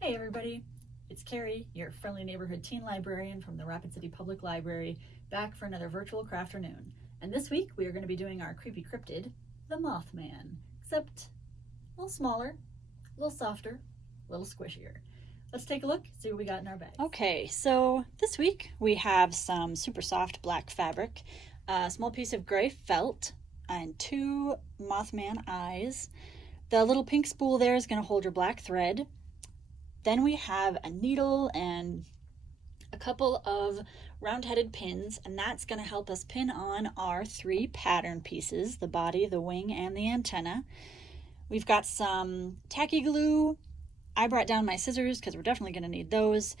Hey everybody, it's Carrie, your friendly neighborhood teen librarian from the Rapid City Public Library, back for another virtual crafternoon. And this week we are going to be doing our creepy cryptid, the Mothman, except a little smaller, a little softer, a little squishier. Let's take a look, see what we got in our bag. Okay, so this week we have some super soft black fabric, a small piece of gray felt, and 2 Mothman eyes. The little pink spool there is going to hold your black thread. Then we have a needle and a couple of round-headed pins, and that's going to help us pin on our 3 pattern pieces, the body, the wing, and the antenna. We've got some tacky glue. I brought down my scissors because we're definitely going to need those.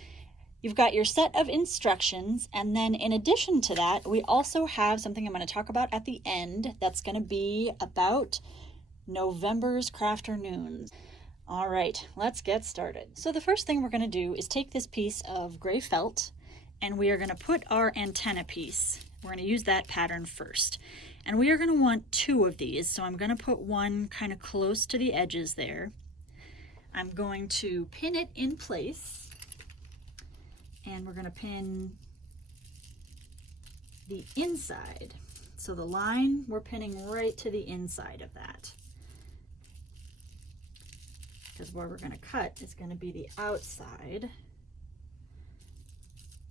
You've got your set of instructions, and then in addition to that, we also have something I'm going to talk about at the end that's going to be about November's crafternoons. All right, let's get started. So the first thing we're going to do is take this piece of gray felt, and we are going to put our antenna piece. We're going to use that pattern first. And we are going to want 2 of these, so I'm going to put one kind of close to the edges there. I'm going to pin it in place, and we're going to pin the inside. So the line, we're pinning right to the inside of that, because where we're going to cut is going to be the outside.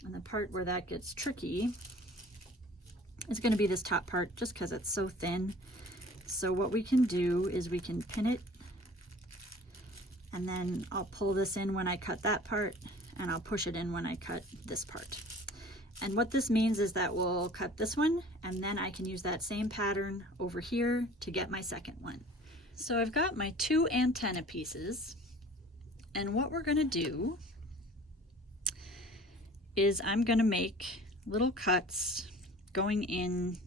And the part where that gets tricky is going to be this top part, just because it's so thin. So what we can do is we can pin it, and then I'll pull this in when I cut that part, and I'll push it in when I cut this part. And what this means is that we'll cut this one, and then I can use that same pattern over here to get my second one. So I've got my 2 antenna pieces, and what we're going to do is I'm going to make little cuts going in.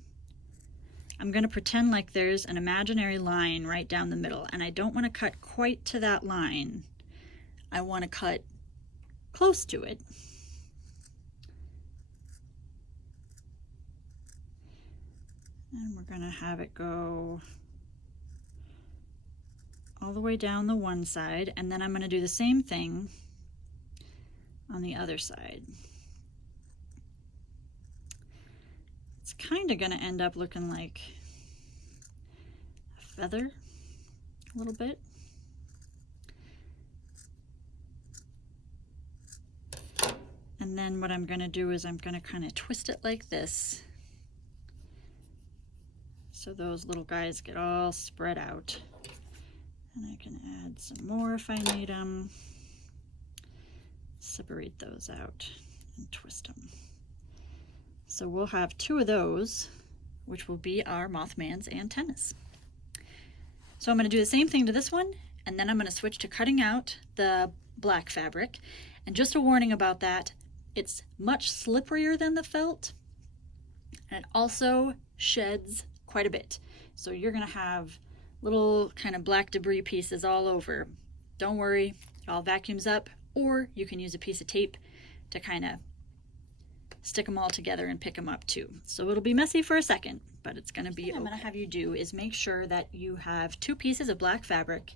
I'm going to pretend like there's an imaginary line right down the middle, and I don't want to cut quite to that line. I want to cut close to it. And we're going to have it go all the way down the one side, and then I'm going to do the same thing on the other side. It's kind of going to end up looking like a feather a little bit. And then what I'm going to do is I'm going to kind of twist it like this, so those little guys get all spread out. And I can add some more if I need them. Separate those out and twist them. So we'll have 2 of those, which will be our Mothman's antennas. So I'm going to do the same thing to this one, and then I'm going to switch to cutting out the black fabric. And just a warning about that, it's much slipperier than the felt, and it also sheds quite a bit. So you're going to have little kind of black debris pieces all over. Don't worry, it all vacuums up, or you can use a piece of tape to kind of stick them all together and pick them up too. So it'll be messy for a second, but it's going to be okay. What I'm going to have you do is make sure that you have 2 pieces of black fabric,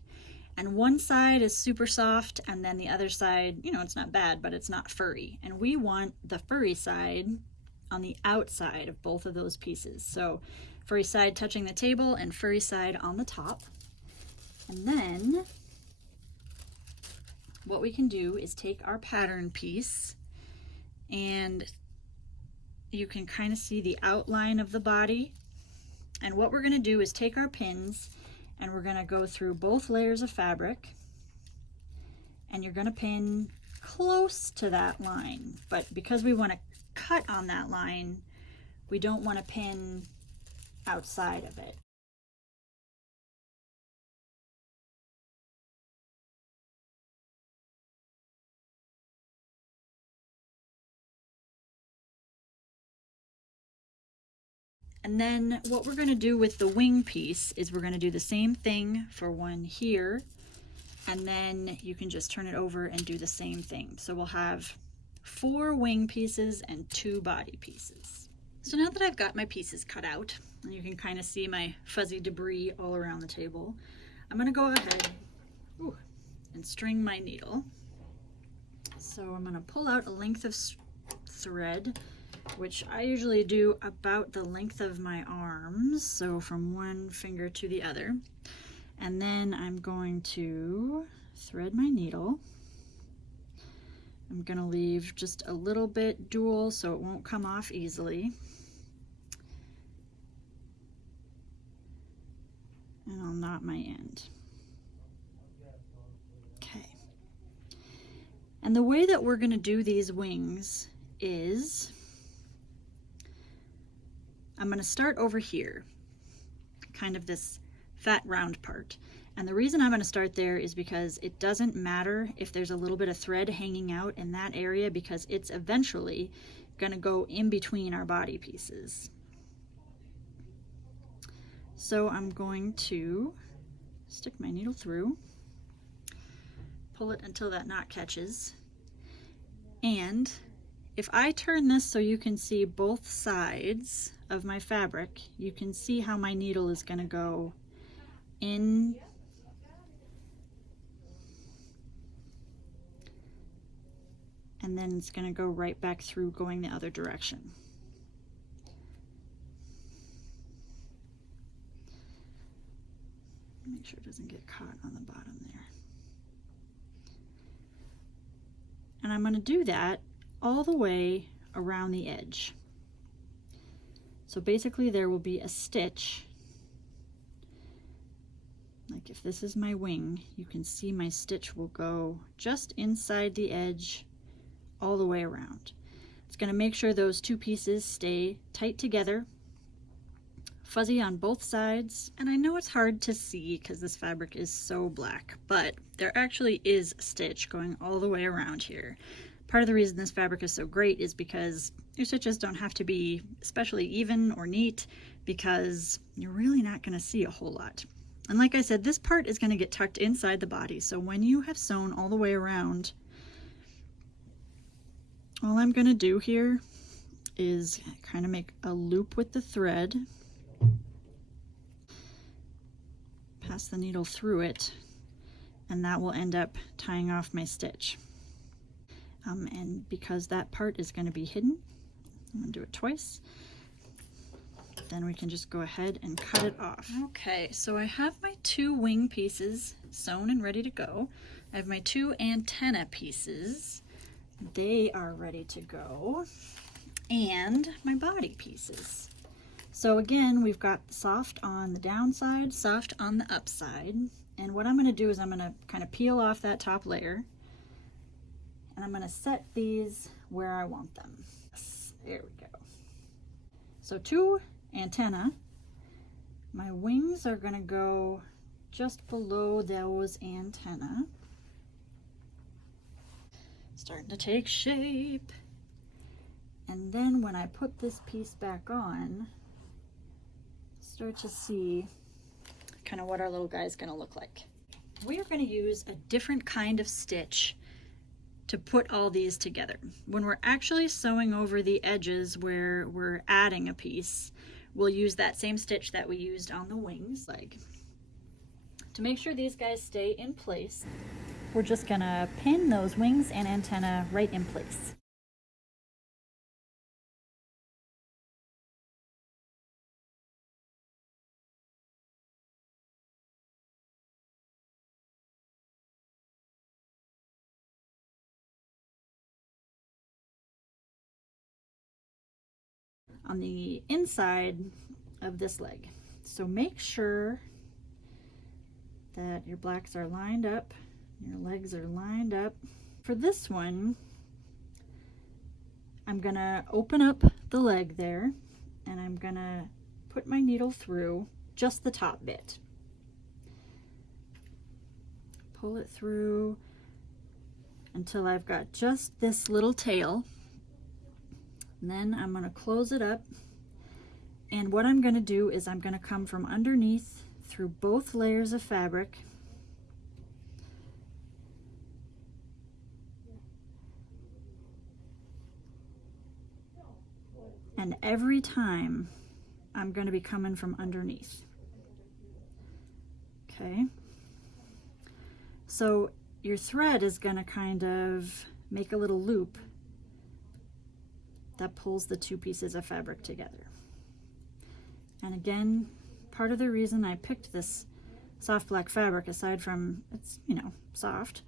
and one side is super soft, and then the other side, you know, it's not bad, but it's not furry. And we want the furry side on the outside of both of those pieces. So furry side touching the table and furry side on the top. And then what we can do is take our pattern piece, and you can kind of see the outline of the body. And what we're going to do is take our pins, and we're going to go through both layers of fabric, and you're going to pin close to that line. But because we want to cut on that line, we don't want to pin outside of it. And then what we're going to do with the wing piece is we're going to do the same thing for one here, and then you can just turn it over and do the same thing. So we'll have 4 wing pieces and 2 body pieces. So now that I've got my pieces cut out, and you can kind of see my fuzzy debris all around the table, I'm going to go ahead and string my needle. So I'm going to pull out a length of thread, which I usually do about the length of my arms, so from one finger to the other. And then I'm going to thread my needle. I'm going to leave just a little bit dual so it won't come off easily. And I'll knot my end. Okay. And the way that we're going to do these wings is I'm going to start over here, kind of this fat round part. And the reason I'm going to start there is because it doesn't matter if there's a little bit of thread hanging out in that area, because it's eventually going to go in between our body pieces. So I'm going to stick my needle through, pull it until that knot catches, and if I turn this so you can see both sides of my fabric, you can see how my needle is going to go in and then it's going to go right back through going the other direction. Make sure it doesn't get caught on the bottom there. And I'm going to do that all the way around the edge. So basically there will be a stitch. Like if this is my wing, you can see my stitch will go just inside the edge all the way around. It's going to make sure those two pieces stay tight together, fuzzy on both sides. And I know it's hard to see because this fabric is so black, but there actually is a stitch going all the way around here. Part of the reason this fabric is so great is because your stitches don't have to be especially even or neat, because you're really not going to see a whole lot. And like I said, this part is going to get tucked inside the body, so when you have sewn all the way around, all I'm going to do here is kind of make a loop with the thread, pass the needle through it, and that will end up tying off my stitch. And because that part is going to be hidden, I'm going to do it twice. Then we can just go ahead and cut it off. Okay, so I have my two wing pieces sewn and ready to go. I have my two antenna pieces. They are ready to go. And my body pieces. So again, we've got soft on the downside, soft on the upside. And what I'm going to do is I'm going to kind of peel off that top layer. And I'm going to set these where I want them. There we go. So two antenna. My wings are going to go just below those antenna. Starting to take shape. And then when I put this piece back on, start to see kind of what our little guy is going to look like. We are going to use a different kind of stitch to put all these together. When we're actually sewing over the edges where we're adding a piece, we'll use that same stitch that we used on the wings leg. To make sure these guys stay in place, we're just gonna pin those wings and antenna right in place. On the inside of this leg. So make sure that your blacks are lined up, your legs are lined up. For this one, I'm gonna open up the leg there and I'm gonna put my needle through just the top bit. Pull it through until I've got just this little tail. And then I'm going to close it up, and what I'm going to do is I'm going to come from underneath through both layers of fabric and every time I'm going to be coming from underneath. Okay, so your thread is going to kind of make a little loop that pulls the two pieces of fabric together. And again, part of the reason I picked this soft black fabric, aside from it's, you know, soft,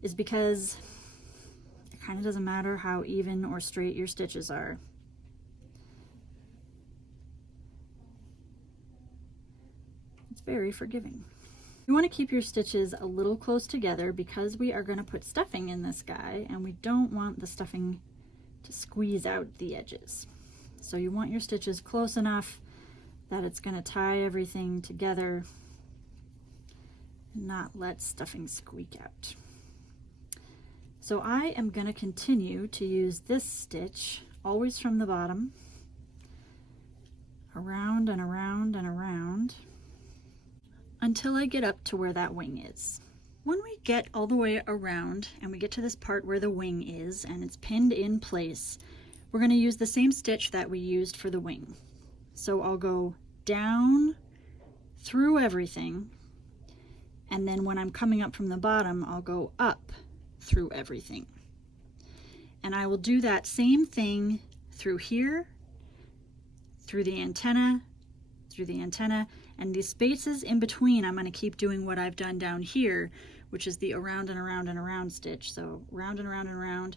is because it kind of doesn't matter how even or straight your stitches are. It's very forgiving. You want to keep your stitches a little close together because we are going to put stuffing in this guy, and we don't want the stuffing to squeeze out the edges. So you want your stitches close enough that it's going to tie everything together and not let stuffing squeak out. So I am going to continue to use this stitch always from the bottom, around and around and around, until I get up to where that wing is. When we get all the way around and we get to this part where the wing is and it's pinned in place, we're going to use the same stitch that we used for the wing. So I'll go down through everything, and then when I'm coming up from the bottom, I'll go up through everything. And I will do that same thing through here, through the antenna, and these spaces in between, I'm going to keep doing what I've done down here, which is the around and around and around stitch. So round and around and around,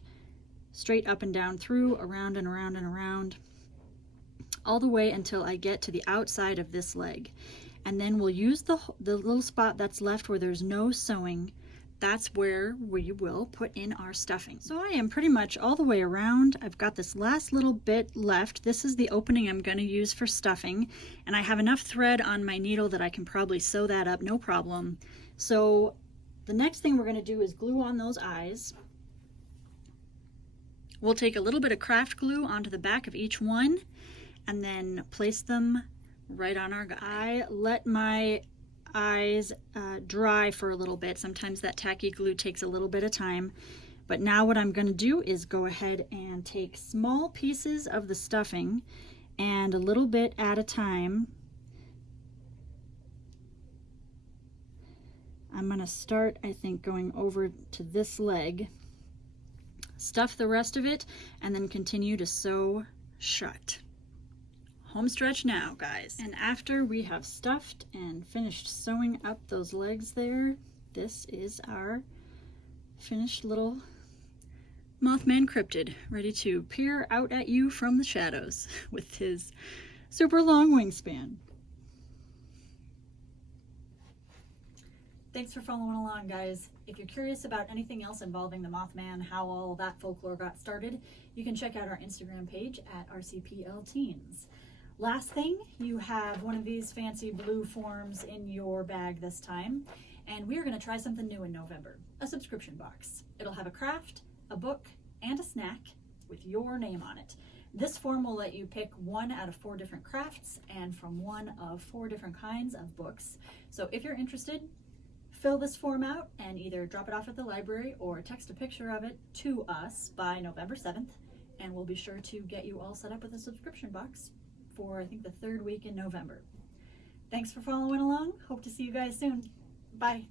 straight up and down through, around and around and around, all the way until I get to the outside of this leg. And then we'll use the little spot that's left where there's no sewing. That's where we will put in our stuffing. So I am pretty much all the way around. I've got this last little bit left. This is the opening I'm going to use for stuffing, and I have enough thread on my needle that I can probably sew that up, no problem. So the next thing we're going to do is glue on those eyes. We'll take a little bit of craft glue onto the back of each one and then place them right on our guy. I let my eyes dry for a little bit. Sometimes that tacky glue takes a little bit of time, but now what I'm going to do is go ahead and take small pieces of the stuffing and a little bit at a time. I'm going to start, I think, going over to this leg, stuff the rest of it, and then continue to sew shut. Home stretch now, guys. And after we have stuffed and finished sewing up those legs there, this is our finished little Mothman cryptid, ready to peer out at you from the shadows with his super long wingspan. Thanks for following along, guys. If you're curious about anything else involving the Mothman, how all that folklore got started, you can check out our Instagram page at RCPL Teens. Last thing, you have one of these fancy blue forms in your bag this time, and we're going to try something new in November, a subscription box. It'll have a craft, a book, and a snack with your name on it. This form will let you pick 1 out of 4 different crafts and from 1 of 4 different kinds of books. So if you're interested, fill this form out and either drop it off at the library or text a picture of it to us by November 7th, and we'll be sure to get you all set up with a subscription box for, I think, the 3rd week in November. Thanks for following along. Hope to see you guys soon. Bye.